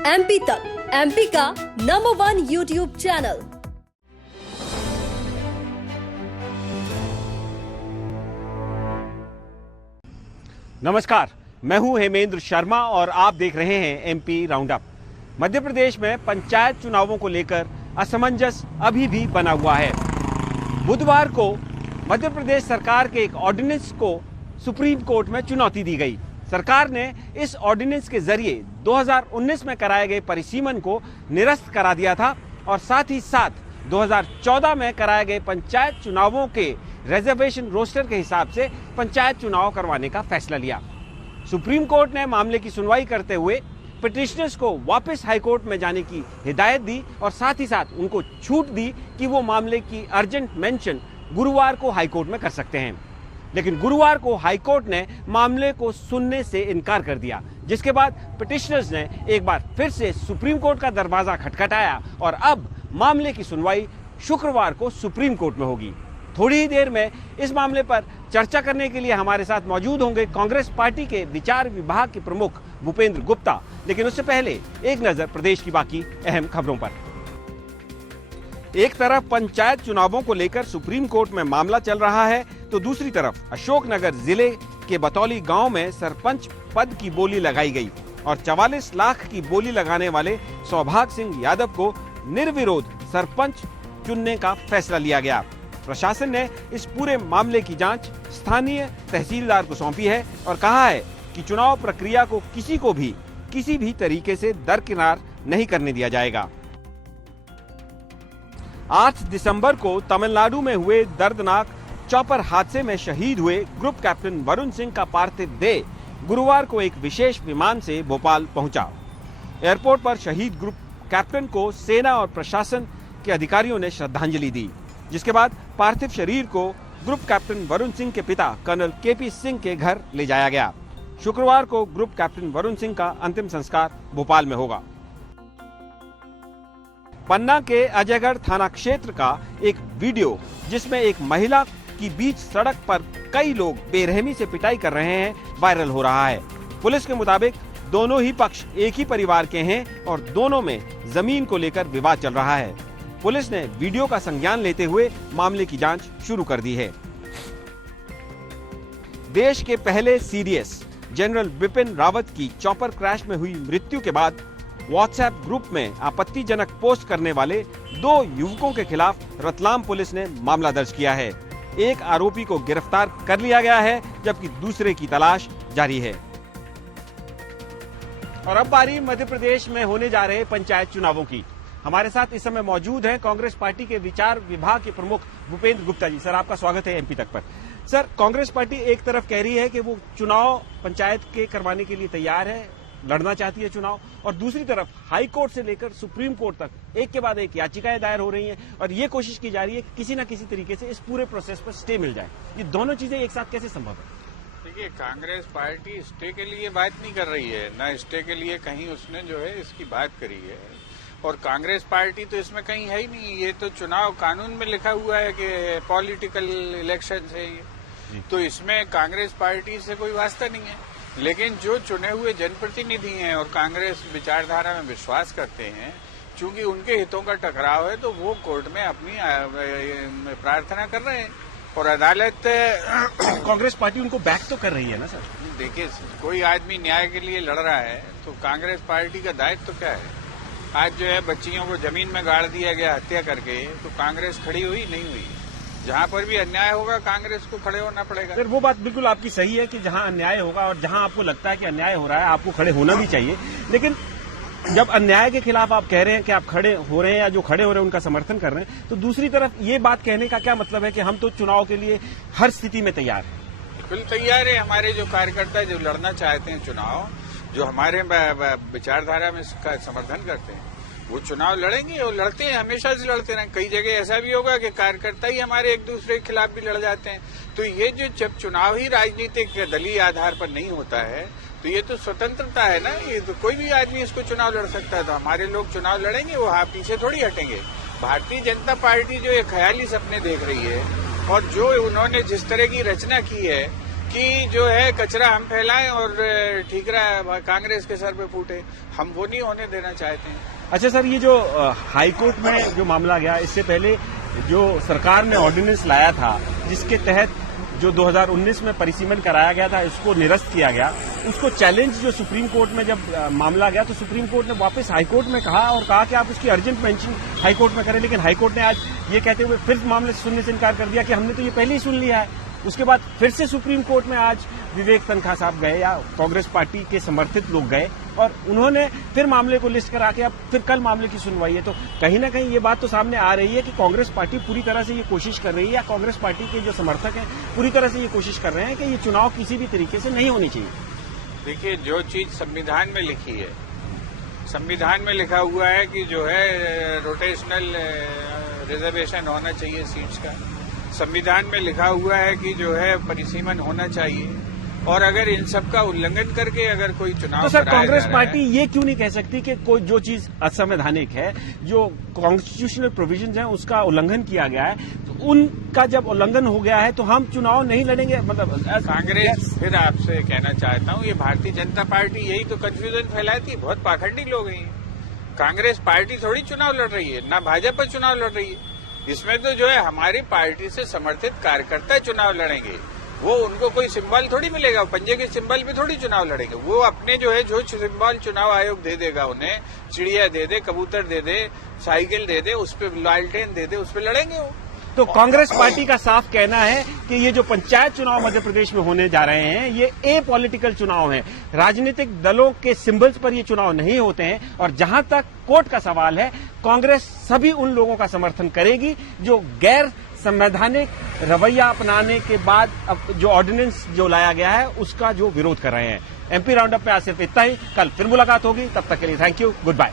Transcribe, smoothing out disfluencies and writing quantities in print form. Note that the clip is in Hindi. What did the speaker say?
एमपी तक, एमपी का नंबर 1 यूट्यूब चैनल। नमस्कार, मैं हूं हेमेंद्र शर्मा और आप देख रहे हैं MP round up. Madhya Pradesh में पंचायत चुनावों को लेकर असमंजस अभी भी बना हुआ है। बुधवार को मध्य प्रदेश सरकार के एक ऑर्डिनेंस को सुप्रीम कोर्ट में चुनौती दी गई। सरकार ने इस ऑर्डिनेंस के जरिए 2019 में कराए गए परिसीमन को निरस्त करा दिया था और साथ ही साथ 2014 में कराए गए पंचायत चुनावों के रिजर्वेशन रोस्टर के हिसाब से पंचायत चुनाव करवाने का फैसला लिया। सुप्रीम कोर्ट ने मामले की सुनवाई करते हुए पिटिशनर्स को वापस हाईकोर्ट में जाने की हिदायत दी और साथ ही साथ उनको छूट दी कि वो मामले की अर्जेंट मेंशन गुरुवार को हाईकोर्ट में कर सकते हैं। लेकिन गुरुवार को हाईकोर्ट ने मामले को सुनने से इनकार कर दिया, जिसके बाद पिटिशनर्स ने एक बार फिर से सुप्रीम कोर्ट का दरवाजा खटखटाया और अब मामले की सुनवाई शुक्रवार को सुप्रीम कोर्ट में होगी। थोड़ी ही देर में इस मामले पर चर्चा करने के लिए हमारे साथ मौजूद होंगे कांग्रेस पार्टी के विचार विभाग के प्रमुख भूपेंद्र गुप्ता। लेकिन उससे पहले एक नजर प्रदेश की बाकी अहम खबरों पर। एक तरफ पंचायत चुनावों को लेकर सुप्रीम कोर्ट में मामला चल रहा है, तो दूसरी तरफ अशोकनगर जिले के बतौली गांव में सरपंच पद की बोली लगाई गई और 44 लाख की बोली लगाने वाले सौभाग्य सिंह यादव को निर्विरोध सरपंच चुनने का फैसला लिया गया। प्रशासन ने इस पूरे मामले की जांच स्थानीय तहसीलदार को सौंपी है और कहा है कि चुनाव प्रक्रिया को किसी भी तरीके से दरकिनार नहीं करने दिया जाएगा। 8 दिसंबर को तमिलनाडु में हुए दर्दनाक चॉपर हादसे में शहीद हुए ग्रुप कैप्टन वरुण सिंह का पार्थिव देह गुरुवार को एक विशेष विमान से भोपाल पहुंचा। एयरपोर्ट पर शहीद ग्रुप कैप्टन को सेना और प्रशासन के अधिकारियों ने श्रद्धांजलि दी, जिसके बाद पार्थिव शरीर को ग्रुप कैप्टन वरुण सिंह के पिता कर्नल केपी सिंह के घर ले जाया गया। शुक्रवार को ग्रुप कैप्टन वरुण सिंह का अंतिम संस्कार भोपाल में होगा। पन्ना के अजयगढ़ थाना क्षेत्र का एक वीडियो जिसमें एक महिला की बीच सड़क पर कई लोग बेरहमी से पिटाई कर रहे हैं, वायरल हो रहा है। पुलिस के मुताबिक दोनों ही पक्ष एक ही परिवार के हैं और दोनों में जमीन को लेकर विवाद चल रहा है। पुलिस ने वीडियो का संज्ञान लेते हुए मामले की जांच शुरू कर दी है। देश के पहले सीडीएस जनरल बिपिन रावत की चॉपर क्रैश में हुई मृत्यु के बाद व्हाट्सएप ग्रुप में आपत्तिजनक पोस्ट करने वाले 2 युवकों के खिलाफ रतलाम पुलिस ने मामला दर्ज किया है। एक आरोपी को गिरफ्तार कर लिया गया है, जबकि दूसरे की तलाश जारी है। और अब बारी मध्य प्रदेश में होने जा रहे पंचायत चुनावों की। हमारे साथ इस समय मौजूद हैं कांग्रेस पार्टी के विचार विभाग के प्रमुख भूपेंद्र गुप्ता जी। सर, आपका स्वागत है एमपी तक पर। सर, कांग्रेस पार्टी एक तरफ कह रही है कि वो चुनाव पंचायत के करवाने के लिए तैयार है, लड़ना चाहती है चुनाव, और दूसरी तरफ हाई कोर्ट से लेकर सुप्रीम कोर्ट तक एक के बाद एक याचिकाएं दायर हो रही हैं और ये कोशिश की जा रही है कि किसी न किसी तरीके से इस पूरे प्रोसेस पर स्टे मिल जाए। ये दोनों चीजें एक साथ कैसे संभव है? देखिए, कांग्रेस पार्टी स्टे के लिए बात नहीं कर रही है, न स्टे के लिए कहीं उसने जो है इसकी बात करी है। और कांग्रेस पार्टी तो इसमें कहीं है ही नहीं। ये तो चुनाव कानून में लिखा हुआ है कि पॉलिटिकल इलेक्शन है ये, तो इसमें कांग्रेस पार्टी से कोई वास्ता नहीं है। लेकिन जो चुने हुए जनप्रतिनिधि हैं और कांग्रेस विचारधारा में विश्वास करते हैं, चूंकि उनके हितों का टकराव है, तो वो कोर्ट में अपनी प्रार्थना कर रहे हैं और अदालत कांग्रेस पार्टी उनको बैक तो कर रही है ना सर? देखिए, कोई आदमी न्याय के लिए लड़ रहा है तो कांग्रेस पार्टी का दायित्व तो क्या है? आज जो है बच्चियों को जमीन में गाड़ दिया गया हत्या करके, तो कांग्रेस खड़ी हुई नहीं हुई? जहां पर भी अन्याय होगा कांग्रेस को खड़े होना पड़ेगा। सर, वो बात बिल्कुल आपकी सही है कि जहां अन्याय होगा और जहां आपको लगता है कि अन्याय हो रहा है, आपको खड़े होना भी चाहिए। लेकिन जब अन्याय के खिलाफ आप कह रहे हैं कि आप खड़े हो रहे हैं या जो खड़े हो रहे हैं उनका समर्थन कर रहे हैं, तो दूसरी तरफ ये बात कहने का क्या मतलब है कि हम तो चुनाव के लिए हर स्थिति में तैयार हैं? बिल्कुल तैयार है। हमारे जो कार्यकर्ता जो लड़ना चाहते हैं चुनाव, जो हमारे विचारधारा में इसका समर्थन करते हैं, वो चुनाव लड़ेंगे और लड़ते हैं, हमेशा से लड़ते रहे। कई जगह ऐसा भी होगा कि कार्यकर्ता ही हमारे एक दूसरे के खिलाफ भी लड़ जाते हैं। तो ये जो जब चुनाव ही राजनीतिक दलीय आधार पर नहीं होता है, तो ये तो स्वतंत्रता है ना, ये तो कोई भी आदमी इसको चुनाव लड़ सकता है। तो हमारे लोग चुनाव लड़ेंगे, वो पीछे थोड़ी हटेंगे। भारतीय जनता पार्टी जो एक ख्याली सपने देख रही है और जो उन्होंने जिस तरह की रचना की है कि जो है कचरा हम फैलाएं और ठीकरा कांग्रेस के सर पे फूटे। हम वो नहीं होने देना चाहते हैं। अच्छा सर, ये जो हाईकोर्ट में जो मामला गया, इससे पहले जो सरकार ने ऑर्डिनेंस लाया था जिसके तहत जो 2019 में परिसीमन कराया गया था, इसको निरस्त किया गया, उसको चैलेंज जो सुप्रीम कोर्ट में जब मामला गया तो सुप्रीम कोर्ट ने वापस हाईकोर्ट में कहा और कहा कि आप उसकी अर्जेंट मेंशन हाईकोर्ट में करें। लेकिन हाईकोर्ट ने आज ये कहते हुए फिर मामले सुनने से इनकार कर दिया कि हमने तो ये पहले ही सुन लिया है। उसके बाद फिर से सुप्रीम कोर्ट में आज विवेक तनखा साहब गए या कांग्रेस पार्टी के समर्थित लोग गए और उन्होंने फिर मामले को लिस्ट करा के अब फिर कल मामले की सुनवाई है। तो कहीं ना कहीं ये बात तो सामने आ रही है कि कांग्रेस पार्टी पूरी तरह से ये कोशिश कर रही है या कांग्रेस पार्टी के जो समर्थक हैं पूरी तरह से ये कोशिश कर रहे हैं कि ये चुनाव किसी भी तरीके से नहीं होनी चाहिए। देखिए, जो चीज संविधान में लिखी है, संविधान में लिखा हुआ है कि जो है रोटेशनल रिजर्वेशन होना चाहिए सीट्स का। संविधान में लिखा हुआ है कि जो है परिसीमन होना चाहिए और अगर इन सब का उल्लंघन करके अगर कोई चुनाव तो सर कांग्रेस पार्टी ये क्यों नहीं कह सकती कि कोई जो चीज असंवैधानिक है, जो कॉन्स्टिट्यूशनल प्रोविजंस हैं उसका उल्लंघन किया गया है, तो उनका जब उल्लंघन हो गया है तो हम चुनाव नहीं लड़ेंगे? मतलब कांग्रेस, फिर आपसे कहना चाहता हूँ, ये भारतीय जनता पार्टी यही तो कंफ्यूजन फैलाती है। बहुत पाखंडी लोग हैं। कांग्रेस पार्टी थोड़ी चुनाव लड़ रही है, ना भाजपा चुनाव लड़ रही है। इसमें तो जो है हमारी पार्टी से समर्थित कार्यकर्ता चुनाव लड़ेंगे। वो उनको कोई सिंबल थोड़ी मिलेगा, पंजे के सिंबल पे थोड़ी चुनाव लड़ेंगे। वो अपने जो है जो सिंबल चुनाव आयोग दे देगा उन्हें, चिड़िया दे दे, कबूतर दे दे, साइकिल दे दे, उस पर लालटेन दे दे, उस पर लड़ेंगे वो। तो कांग्रेस पार्टी का साफ कहना है कि ये जो पंचायत चुनाव मध्य प्रदेश में होने जा रहे हैं ये अपॉलिटिकल चुनाव हैं। राजनीतिक दलों के सिंबल्स पर ये चुनाव नहीं होते हैं। और जहां तक कोर्ट का सवाल है, कांग्रेस सभी उन लोगों का समर्थन करेगी जो गैर संवैधानिक रवैया अपनाने के बाद अब जो ऑर्डिनेंस जो लाया गया है उसका जो विरोध कर रहे हैं। एमपी राउंडअप में आज सिर्फ इतना ही। कल फिर मुलाकात होगी, तब तक के लिए थैंक यू, गुड बाय।